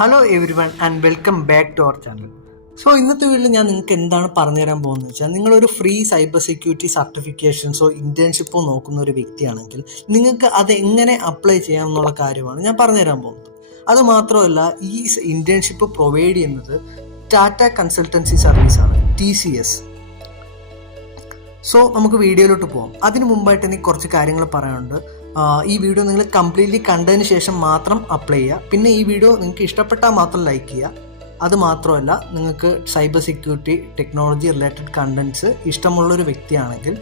Hello everyone and welcome back to our channel. So ഇന്നത്തെ വീഡിയോയിൽ ഞാൻ നിങ്ങൾക്ക് എന്താണ് പറഞ്ഞു തരാൻ പോകുന്നത് വെച്ചാൽ, നിങ്ങളൊരു ഫ്രീ സൈബർ സെക്യൂരിറ്റി സർട്ടിഫിക്കേഷൻസോ ഇന്റേൺഷിപ്പോ നോക്കുന്ന ഒരു വ്യക്തിയാണെങ്കിൽ നിങ്ങൾക്ക് അത് എങ്ങനെ അപ്ലൈ ചെയ്യാം എന്നുള്ള കാര്യമാണ് ഞാൻ പറഞ്ഞു തരാൻ പോകുന്നത്. അതുമാത്രമല്ല, ഈ ഇന്റേൺഷിപ്പ് പ്രൊവൈഡ് ചെയ്യുന്നത് ടാറ്റ കൺസൾട്ടൻസി സർവീസാണ്, TCS. സോ നമുക്ക് വീഡിയോയിലോട്ട് പോകാം. അതിന് മുമ്പായിട്ട് എനിക്ക് കുറച്ച് കാര്യങ്ങൾ പറയാനുണ്ട്. ഈ വീഡിയോ നിങ്ങൾ കംപ്ലീറ്റ്ലി കണ്ടതിന് ശേഷം മാത്രം അപ്ലൈ ചെയ്യുക. പിന്നെ ഈ വീഡിയോ നിങ്ങൾക്ക് ഇഷ്ടപ്പെട്ടാൽ മാത്രം ലൈക്ക് ചെയ്യുക. അത് മാത്രമല്ല, നിങ്ങൾക്ക് cyber security technology related contents ഇഷ്ടമുള്ളൊരു വ്യക്തിയാണെങ്കിൽ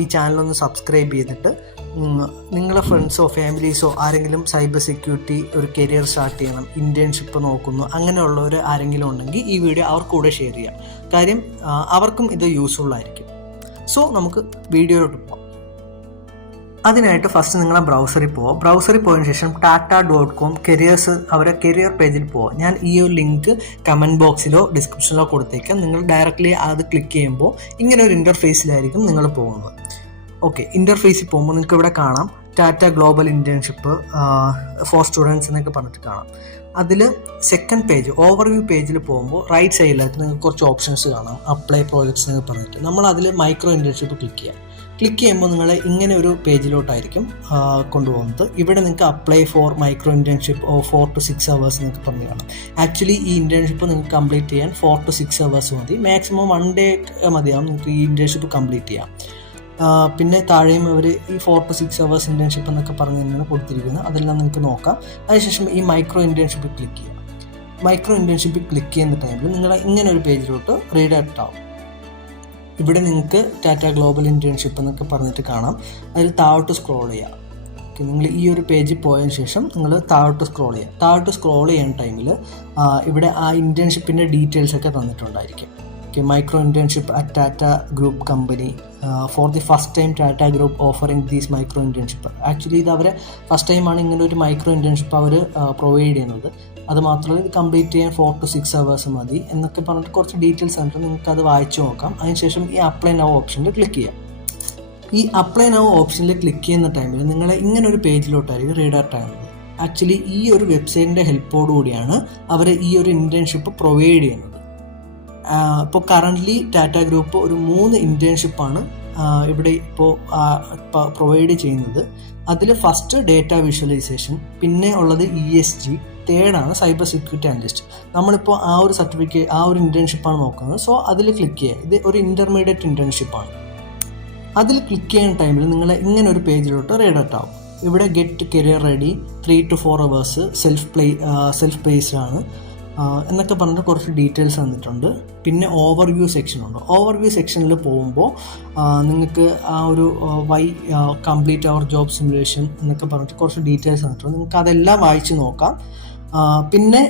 ഈ ചാനലൊന്ന് സബ്സ്ക്രൈബ് ചെയ്തിട്ട് നിങ്ങളുടെ ഫ്രണ്ട്സോ ഫാമിലീസോ ആരെങ്കിലും സൈബർ സെക്യൂരിറ്റി ഒരു കരിയർ സ്റ്റാർട്ട് ചെയ്യണം, ഇന്റേൺഷിപ്പ് നോക്കുന്നു, അങ്ങനെയുള്ളവർ ആരെങ്കിലും ഉണ്ടെങ്കിൽ ഈ വീഡിയോ അവർക്ക് കൂടെ ഷെയർ ചെയ്യാം. കാര്യം അവർക്കും ഇത് യൂസ്ഫുൾ ആയിരിക്കും. സോ നമുക്ക് വീഡിയോയിലോട്ട് പോകാം. അതിനായിട്ട് ഫസ്റ്റ് നിങ്ങളെ ബ്രൗസറിൽ പോവുക. ബ്രൗസറിൽ പോയതിനു ശേഷം tata.com കരിയേഴ്സ് അവരെ കരിയർ പേജിൽ പോവുക. ഞാൻ ഈ ഒരു ലിങ്ക് കമൻറ്റ് ബോക്സിലോ ഡിസ്ക്രിപ്ഷനിലോ കൊടുത്തേക്കാം. നിങ്ങൾ ഡയറക്റ്റ്ലി അത് ക്ലിക്ക് ചെയ്യുമ്പോൾ ഇങ്ങനെ ഒരു ഇൻ്റർഫേസിലായിരിക്കും നിങ്ങൾ പോകുന്നത്. ഓക്കെ, ഇൻ്റർഫേസിൽ പോകുമ്പോൾ നിങ്ങൾക്ക് ഇവിടെ കാണാം Tata global internship for students എന്നൊക്കെ പറഞ്ഞിട്ട് കാണാം. അതിൽ സെക്കൻഡ് പേജ് ഓവർവ്യൂ പേജിൽ പോകുമ്പോൾ റൈറ്റ് സൈഡിലായിട്ട് നിങ്ങൾക്ക് കുറച്ച് ഓപ്ഷൻസ് കാണാം, അപ്ലൈ പ്രോജക്ട്സ് എന്നൊക്കെ പറഞ്ഞിട്ട്. നമ്മൾ അതിൽ മൈക്രോ ഇൻറ്റേൺഷിപ്പ് ക്ലിക്ക് ചെയ്യാം. ക്ലിക്ക് ചെയ്യുമ്പോൾ നിങ്ങളെ ഇങ്ങനെ ഒരു പേജിലോട്ടായിരിക്കും കൊണ്ടുപോകുന്നത്. ഇവിടെ നിങ്ങൾക്ക് apply for micro internship 4 to 6 hours എന്നൊക്കെ പറഞ്ഞ് കാണാം. ആക്ച്വലി ഈ ഇൻറ്റേൺഷിപ്പ് നിങ്ങൾക്ക് കംപ്ലീറ്റ് ചെയ്യാൻ 4 to 6 hours മതി. മാക്സിമം 1 day മതിയാവും നിങ്ങൾക്ക് ഈ ഇൻറ്റേൺഷിപ്പ് കംപ്ലീറ്റ് ചെയ്യാം. പിന്നെ താഴെയും അവർ ഈ 4 to 6 hours ഇൻറ്റേൺഷിപ്പ് എന്നൊക്കെ പറഞ്ഞ് തന്നെയാണ് കൊടുത്തിരിക്കുന്നത്. അതെല്ലാം നിങ്ങൾക്ക് നോക്കാം. അതിനുശേഷം ഈ മൈക്രോ ഇൻറ്റേൺഷിപ്പ് ക്ലിക്ക് ചെയ്യാം. മൈക്രോ ഇൻറ്റേൺഷിപ്പ് ക്ലിക്ക് ചെയ്യുന്ന ടൈമിൽ നിങ്ങൾ ഇങ്ങനെ ഒരു പേജിലോട്ട് റീഡയറക്റ്റ് ആവും. ഇവിടെ നിങ്ങൾക്ക് ടാറ്റ ഗ്ലോബൽ ഇൻറ്റേൺഷിപ്പ് എന്നൊക്കെ പറഞ്ഞിട്ട് കാണാം. അതിൽ താഴോട്ട് സ്ക്രോൾ ചെയ്യുക. ഓക്കെ, നിങ്ങൾ ഈ ഒരു പേജിൽ പോയതിന് ശേഷം നിങ്ങൾ താഴോട്ട് സ്ക്രോൾ ചെയ്യുക. താഴോട്ട് സ്ക്രോൾ ചെയ്യുന്ന ടൈമിൽ ഇവിടെ ആ ഇൻറ്റേൺഷിപ്പിൻ്റെ ഡീറ്റെയിൽസ് ഒക്കെ തന്നിട്ടുണ്ടായിരിക്കും. Okay, micro internship at Tata group company for the first time Tata group offering these micro internship. Actually ഇത് അവരെ ഫസ്റ്റ് ടൈമാണ് ഇങ്ങനെ ഒരു മൈക്രോ ഇൻറ്റേൺഷിപ്പ് അവർ പ്രൊവൈഡ് ചെയ്യുന്നത്. അത് മാത്രമല്ല, ഇത് കംപ്ലീറ്റ് ചെയ്യാൻ 4 to 6 hours മതി എന്നൊക്കെ പറഞ്ഞിട്ട് കുറച്ച് ഡീറ്റെയിൽസ് ഉണ്ട്. നിങ്ങൾക്ക് അത് വായിച്ചു നോക്കാം. അതിനുശേഷം ഈ അപ്ലൈ നൗ ഓപ്ഷനിൽ ക്ലിക്ക് ചെയ്യാം. ഈ അപ്ലൈ നൗ ഓപ്ഷനിൽ ക്ലിക്ക് ചെയ്യുന്ന ടൈമിൽ നിങ്ങൾ ഇങ്ങനെ ഒരു പേജിലോട്ടായിരിക്കും റീഡയറക്റ്റ് ആകുന്നത്. ആക്ച്വലി ഈ ഒരു വെബ്സൈറ്റിൻ്റെ ഹെൽപ്പോടുകൂടിയാണ് അവർ ഈ ഒരു ഇൻറ്റേൺഷിപ്പ് പ്രൊവൈഡ് ചെയ്യുന്നത്. ഇപ്പോൾ കറൻ്റ്ലി ടാറ്റ ഗ്രൂപ്പ് ഒരു 3 ഇൻറ്റേൺഷിപ്പാണ് ഇവിടെ ഇപ്പോൾ പ്രൊവൈഡ് ചെയ്യുന്നത്. അതിൽ ഫസ്റ്റ് ഡേറ്റ വിഷ്വലൈസേഷൻ, പിന്നെ ഉള്ളത് ESG, തേർഡാണ് സൈബർ സെക്യൂരിറ്റി അനലിസ്റ്റ്. നമ്മളിപ്പോൾ ആ ഒരു സർട്ടിഫിക്കറ്റ് ആ ഒരു ഇൻറ്റേൺഷിപ്പാണ് നോക്കുന്നത്. സോ അതിൽ ക്ലിക്ക് ചെയ്യുക. ഇത് ഒരു ഇൻ്റർമീഡിയറ്റ് ഇൻറ്റേൺഷിപ്പാണ്. അതിൽ ക്ലിക്ക് ചെയ്യുന്ന ടൈമിൽ നിങ്ങൾ ഇങ്ങനെ ഒരു പേജിലോട്ട് റീഡയറക്റ്റ് ആവും. ഇവിടെ get career ready 3 to 4 hours self paced ആണ് എന്നൊക്കെ പറഞ്ഞിട്ട് കുറച്ച് ഡീറ്റെയിൽസ് തന്നിട്ടുണ്ട്. പിന്നെ ഓവർവ്യൂ സെക്ഷനുണ്ട്. ഓവർവ്യൂ സെക്ഷനിൽ പോകുമ്പോൾ നിങ്ങൾക്ക് ആ ഒരു കംപ്ലീറ്റ് അവർ ജോബ് സിമുലേഷൻ എന്നൊക്കെ പറഞ്ഞിട്ട് കുറച്ച് ഡീറ്റെയിൽസ് തന്നിട്ടുണ്ട്. നിങ്ങൾക്ക് അതെല്ലാം വായിച്ച് നോക്കാം. പിന്നെ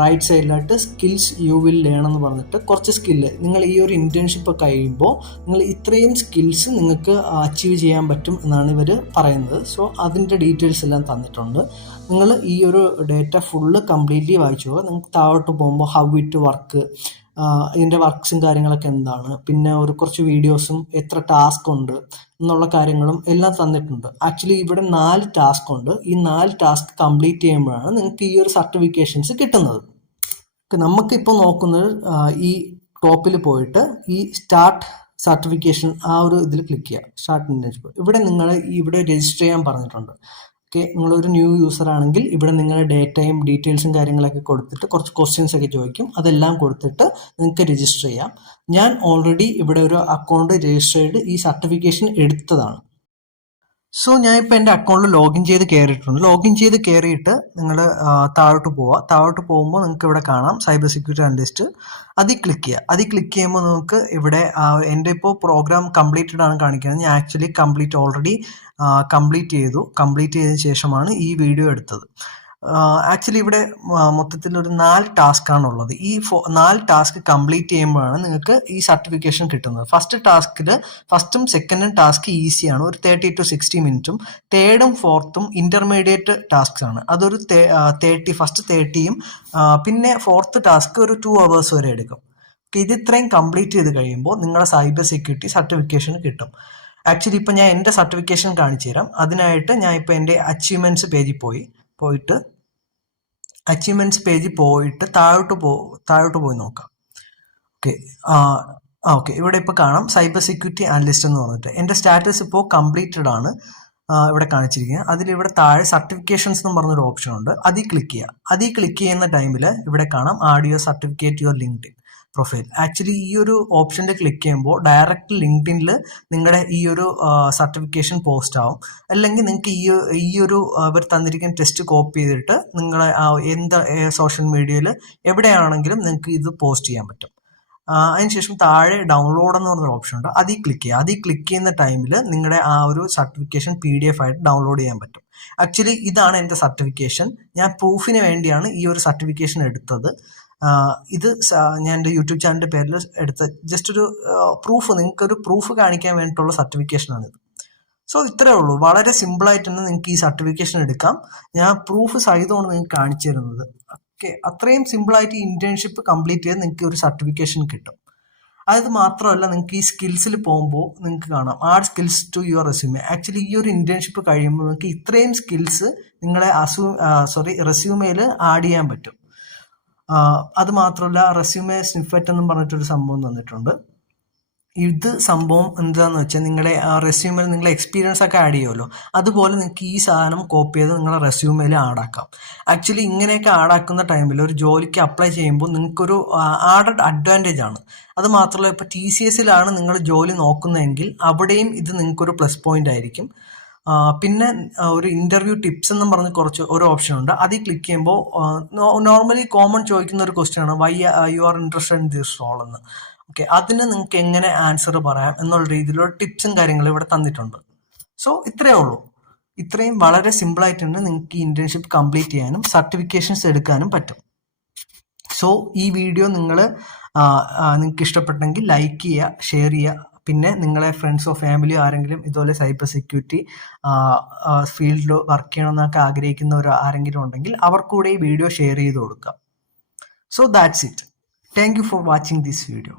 റൈറ്റ് സൈഡിലായിട്ട് സ്കിൽസ് യു വിൽ ലേൺ എന്ന് പറഞ്ഞിട്ട് കുറച്ച് സ്കില്ല് നിങ്ങൾ ഈ ഒരു ഇൻറ്റേൺഷിപ്പ് കഴിയുമ്പോൾ നിങ്ങൾ ഇത്രയും സ്കിൽസ് നിങ്ങൾക്ക് അച്ചീവ് ചെയ്യാൻ പറ്റും എന്നാണ് ഇവർ പറയുന്നത്. സോ അതിൻ്റെ ഡീറ്റെയിൽസ് എല്ലാം തന്നിട്ടുണ്ട്. നിങ്ങൾ ഈ ഒരു ഡേറ്റ ഫുള്ള് കംപ്ലീറ്റ്ലി വായിച്ചു പോകുക. നിങ്ങൾക്ക് താഴോട്ട് പോകുമ്പോൾ ഹൗ ഇറ്റ് വർക്ക്, ഇതിൻ്റെ വർക്ക്സും കാര്യങ്ങളൊക്കെ എന്താണ്, പിന്നെ കുറച്ച് വീഡിയോസും എത്ര ടാസ്ക് ഉണ്ട് എന്നുള്ള കാര്യങ്ങളും എല്ലാം തന്നിട്ടുണ്ട്. ആക്ച്വലി ഇവിടെ 4 ടാസ്ക് ഉണ്ട്. ഈ 4 ടാസ്ക് കംപ്ലീറ്റ് ചെയ്യുമ്പോഴാണ് നിങ്ങൾക്ക് ഈ ഒരു സർട്ടിഫിക്കേഷൻസ് കിട്ടുന്നത്. നമുക്കിപ്പോൾ നോക്കുന്നത് ഈ ടോപ്പിൽ പോയിട്ട് ഈ സ്റ്റാർട്ട് സർട്ടിഫിക്കേഷൻ ആ ഒരു ഇതിൽ ക്ലിക്ക് ചെയ്യുക. Start internship. ഇവിടെ നിങ്ങൾ ഇവിടെ രജിസ്റ്റർ ചെയ്യാൻ പറഞ്ഞിട്ടുണ്ട്. ഓക്കെ, നിങ്ങളൊരു ന്യൂ യൂസർ ആണെങ്കിൽ ഇവിടെ നിങ്ങളുടെ ഡേറ്റയും ഡീറ്റെയിൽസും കാര്യങ്ങളൊക്കെ കൊടുത്തിട്ട് കുറച്ച് ക്വസ്റ്റ്യൻസ് ഒക്കെ ചോദിക്കും. അതെല്ലാം കൊടുത്തിട്ട് നിങ്ങൾക്ക് രജിസ്റ്റർ ചെയ്യാം. ഞാൻ ഓൾറെഡി ഇവിടെ ഒരു അക്കൗണ്ട് രജിസ്റ്റർ ചെയ്ത് ഈ സർട്ടിഫിക്കേഷൻ എടുത്തതാണ്. സോ ഞാൻ ഇപ്പോൾ എൻ്റെ അക്കൗണ്ടിൽ ലോഗിൻ ചെയ്ത് കയറിയിട്ടുണ്ട്. ലോഗിൻ ചെയ്ത് കയറിയിട്ട് നിങ്ങൾ താഴോട്ട് പോവുക. താഴോട്ട് പോകുമ്പോൾ നിങ്ങൾക്ക് ഇവിടെ കാണാം സൈബർ സെക്യൂരിറ്റി അനലിസ്റ്റ്. അതിൽ ക്ലിക്ക് ചെയ്യുക. അതിൽ ക്ലിക്ക് ചെയ്യുമ്പോൾ നമുക്ക് ഇവിടെ എൻ്റെ ഇപ്പോൾ പ്രോഗ്രാം കംപ്ലീറ്റഡ് ആണ് കാണിക്കുന്നത്. ഞാൻ ആക്ച്വലി ഓൾറെഡി കംപ്ലീറ്റ് ചെയ്തതിന് ശേഷമാണ് ഈ വീഡിയോ എടുത്തത്. ആക്ച്വലി ഇവിടെ മൊത്തത്തിൽ ഒരു 4 ടാസ്ക്കാണ് ഉള്ളത്. ഈ 4 ടാസ്ക് കംപ്ലീറ്റ് ചെയ്യുമ്പോഴാണ് നിങ്ങൾക്ക് ഈ സർട്ടിഫിക്കേഷൻ കിട്ടുന്നത്. ഫസ്റ്റും സെക്കൻഡും ടാസ്ക് ഈസിയാണ്, ഒരു 30 to 60 മിനിറ്റും. തേർഡും ഫോർത്തും ഇന്റർമീഡിയറ്റ് ടാസ്ക് ആണ്. അതൊരു 30യും പിന്നെ ഫോർത്ത് ടാസ്ക് ഒരു 2 hours വരെ എടുക്കും. ഇത് ഇത്രയും കംപ്ലീറ്റ് ചെയ്ത് കഴിയുമ്പോൾ നിങ്ങളുടെ സൈബർ സെക്യൂരിറ്റി സർട്ടിഫിക്കേഷൻ കിട്ടും. ആക്ച്വലി ഇപ്പം ഞാൻ എൻ്റെ സർട്ടിഫിക്കേഷൻ കാണിച്ചു തരാം. അതിനായിട്ട് ഞാൻ ഇപ്പോൾ എൻ്റെ അച്ചീവ്മെൻറ്റ്സ് പേജിൽ പോയിട്ട് അച്ചീവ്മെന്റ്സ് പേജിൽ പോയിട്ട് താഴോട്ട് പോയി നോക്കാം. ഓക്കെ, ഓക്കെ, ഇവിടെ ഇപ്പോൾ കാണാം സൈബർ സെക്യൂരിറ്റി അനലിസ്റ്റ് എന്ന് പറഞ്ഞിട്ട് എൻ്റെ സ്റ്റാറ്റസ് ഇപ്പോൾ കംപ്ലീറ്റഡ് ആണ് ഇവിടെ കാണിച്ചിരിക്കുന്നത്. അതിലിവിടെ താഴെ സർട്ടിഫിക്കേഷൻസ് എന്ന് പറഞ്ഞൊരു ഓപ്ഷൻ ഉണ്ട്, അതിൽ ക്ലിക്ക് ചെയ്യുന്ന ടൈമിൽ ഇവിടെ കാണാം audio certificate your LinkedIn profile. Actually ഈ ഒരു ഓപ്ഷനിൽ ക്ലിക്ക് ചെയ്യുമ്പോൾ ഡയറക്റ്റ് ലിങ്ക്ഡിനിൽ നിങ്ങളുടെ ഈ ഒരു സർട്ടിഫിക്കേഷൻ പോസ്റ്റ് ആവും. അല്ലെങ്കിൽ നിങ്ങൾക്ക് ഈ ഒരു അവർ തന്നിരിക്കുന്ന ടെസ്റ്റ് കോപ്പി ചെയ്തിട്ട് നിങ്ങളെ എന്ത് സോഷ്യൽ മീഡിയയിൽ എവിടെയാണെങ്കിലും നിങ്ങൾക്ക് ഇത് പോസ്റ്റ് ചെയ്യാൻ പറ്റും. അതിനുശേഷം താഴെ ഡൗൺലോഡ് എന്ന് പറഞ്ഞൊരു ഓപ്ഷൻ ഉണ്ട്, അതിൽ ക്ലിക്ക് ചെയ്യുന്ന ടൈമിൽ നിങ്ങളുടെ ആ ഒരു സർട്ടിഫിക്കേഷൻ PDF ആയിട്ട് ഡൗൺലോഡ് ചെയ്യാൻ പറ്റും. ആക്ച്വലി ഇതാണ് എൻ്റെ സർട്ടിഫിക്കേഷൻ. ഞാൻ പ്രൂഫിന് വേണ്ടിയാണ് ഈ ഒരു സർട്ടിഫിക്കേഷൻ എടുത്തത്. ഇത് ഞാൻ എൻ്റെ യൂട്യൂബ് ചാനലിൻ്റെ പേരിൽ എടുത്ത ജസ്റ്റ് ഒരു പ്രൂഫ്, നിങ്ങൾക്കൊരു പ്രൂഫ് കാണിക്കാൻ വേണ്ടിയിട്ടുള്ള സർട്ടിഫിക്കേഷനാണിത്. സോ ഇത്രയേ ഉള്ളൂ, വളരെ സിമ്പിളായിട്ട് തന്നെ നിങ്ങൾക്ക് ഈ സർട്ടിഫിക്കേഷൻ എടുക്കാം. ഞാൻ പ്രൂഫ് സഹിതമാണ് നിങ്ങൾക്ക് കാണിച്ചു തരുന്നത്. ഓക്കെ, അത്രയും സിമ്പിളായിട്ട് ഈ ഇന്റേൺഷിപ്പ് കംപ്ലീറ്റ് ചെയ്ത് നിങ്ങൾക്ക് ഒരു സർട്ടിഫിക്കേഷൻ കിട്ടും. അത് മാത്രമല്ല, നിങ്ങൾക്ക് ഈ സ്കിൽസിൽ പോകുമ്പോൾ നിങ്ങൾക്ക് കാണാം add skills to your resume. Actually ഈ ഒരു ഇന്റേൺഷിപ്പ് കഴിയുമ്പോൾ നിങ്ങൾക്ക് ഇത്രയും സ്കിൽസ് നിങ്ങളെ റെസ്യൂമേയിൽ ആഡ് ചെയ്യാൻ പറ്റും. അത് മാത്രമല്ല, റെസ്യൂമെ സ്നിഫറ്റ് എന്നും പറഞ്ഞിട്ടൊരു സംഭവം തന്നിട്ടുണ്ട്. ഇത് സംഭവം എന്താണെന്ന് വെച്ചാൽ നിങ്ങളുടെ റെസ്യൂമിൽ നിങ്ങളെ എക്സ്പീരിയൻസ് ഒക്കെ ആഡ് ചെയ്യുമല്ലോ, അതുപോലെ നിങ്ങൾക്ക് ഈ സാധനം കോപ്പി ചെയ്ത് നിങ്ങളുടെ റെസ്യൂമിൽ ആഡാക്കാം. ആക്ച്വലി ഇങ്ങനെയൊക്കെ ആഡാക്കുന്ന ടൈമിൽ ഒരു ജോലിക്ക് അപ്ലൈ ചെയ്യുമ്പോൾ നിങ്ങൾക്കൊരു ആഡഡ് അഡ്വാൻറ്റേജ് ആണ്. അത് മാത്രമല്ല, ഇപ്പോൾ TCSലാണ് നിങ്ങൾ ജോലി നോക്കുന്നതെങ്കിൽ അവിടെയും ഇത് നിങ്ങൾക്കൊരു പ്ലസ് പോയിന്റ് ആയിരിക്കും. പിന്നെ ഒരു ഇന്റർവ്യൂ ടിപ്സ് എന്നും പറഞ്ഞ് ഒരു ഓപ്ഷൻ ഉണ്ട്, അതിൽ ക്ലിക്ക് ചെയ്യുമ്പോൾ നോർമലി കോമൺ ചോദിക്കുന്ന ഒരു ക്വസ്റ്റ്യൻ ആണ് why you are interested in this role എന്ന്. ഓക്കെ, അതിന് നിങ്ങൾക്ക് എങ്ങനെ ആൻസർ പറയാം എന്നുള്ള രീതിയിലുള്ള ടിപ്സും കാര്യങ്ങളും ഇവിടെ തന്നിട്ടുണ്ട്. സോ ഇത്രയേ ഉള്ളൂ. ഇത്രയും വളരെ സിമ്പിളായിട്ട് തന്നെ നിങ്ങൾക്ക് ഈ ഇന്റേൺഷിപ്പ് കംപ്ലീറ്റ് ചെയ്യാനും സർട്ടിഫിക്കേഷൻസ് എടുക്കാനും പറ്റും. സോ ഈ വീഡിയോ നിങ്ങൾക്ക് ഇഷ്ടപ്പെട്ടെങ്കിൽ ലൈക്ക് ചെയ്യുക, ഷെയർ ചെയ്യുക. പിന്നെ നിങ്ങളെ ഫ്രണ്ട്സോ ഫാമിലിയോ ആരെങ്കിലും ഇതുപോലെ സൈബർ സെക്യൂരിറ്റി ഫീൽഡിൽ വർക്ക് ചെയ്യണമെന്നൊക്കെ ആഗ്രഹിക്കുന്നവർ ആരെങ്കിലും ഉണ്ടെങ്കിൽ അവർക്കൂടെ ഈ വീഡിയോ ഷെയർ ചെയ്ത് കൊടുക്കാം. So that's it. Thank you for watching this video.